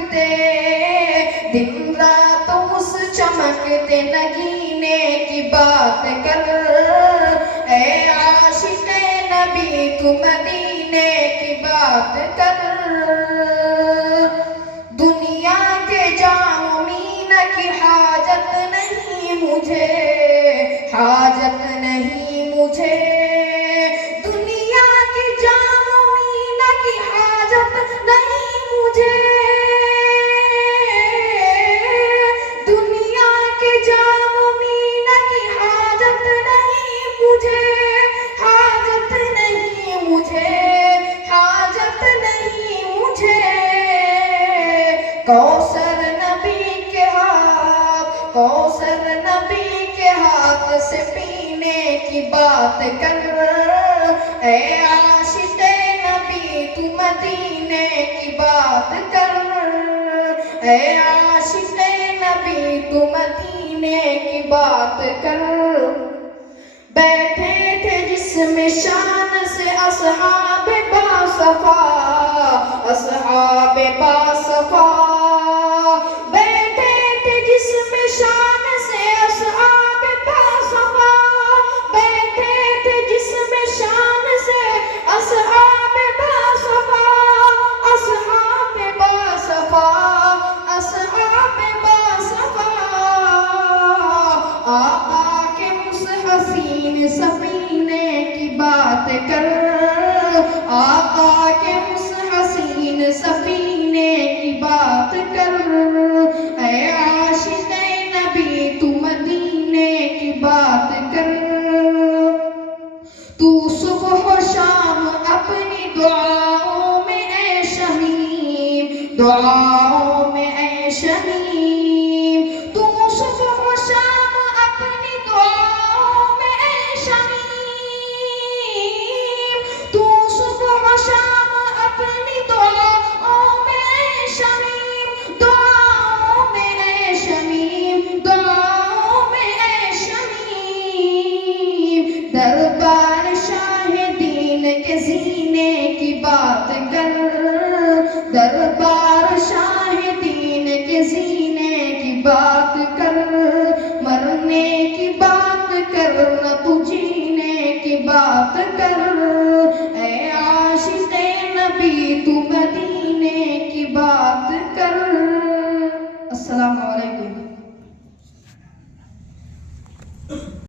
چمکتے دن رات اس چمکتے نگینے کی بات کر اے عاشق نبی تو مدینے کی بات کر دنیا کے جام مینا کی حاجت نہیں مجھے حاجت نہیں مجھے دنیا کی جام مینا کی حاجت نہیں مجھے دنیا کے جام مینا کی حاجت نہیں مجھے حاجت نہیں مجھے حاجت نہیں مجھے کوثر نبی کے ہاتھ کوثر نبی کے ہاتھ سے پینے کی بات کر اے عاشق نبی تو مدینے کی بات کر اے عاشق نبی تو مدینے کی بات کر بیٹھے تھے جسم شان سے اصحاب باصفا اصحاب باصفا بیٹھے تھے جسم شان سے اصحاب باصفا بیٹھے تھے جسم شان سے اصحاب باصفا اصحاب باصفا اصحاب باصفا آقا کے اس حسین سفینے کی بات کر آقا کے اس حسین سفینے کی بات کر اے عاشق نبی تو مدینے کی بات کر تو صبح و شام اپنی دعاؤں میں اے شمیم دعا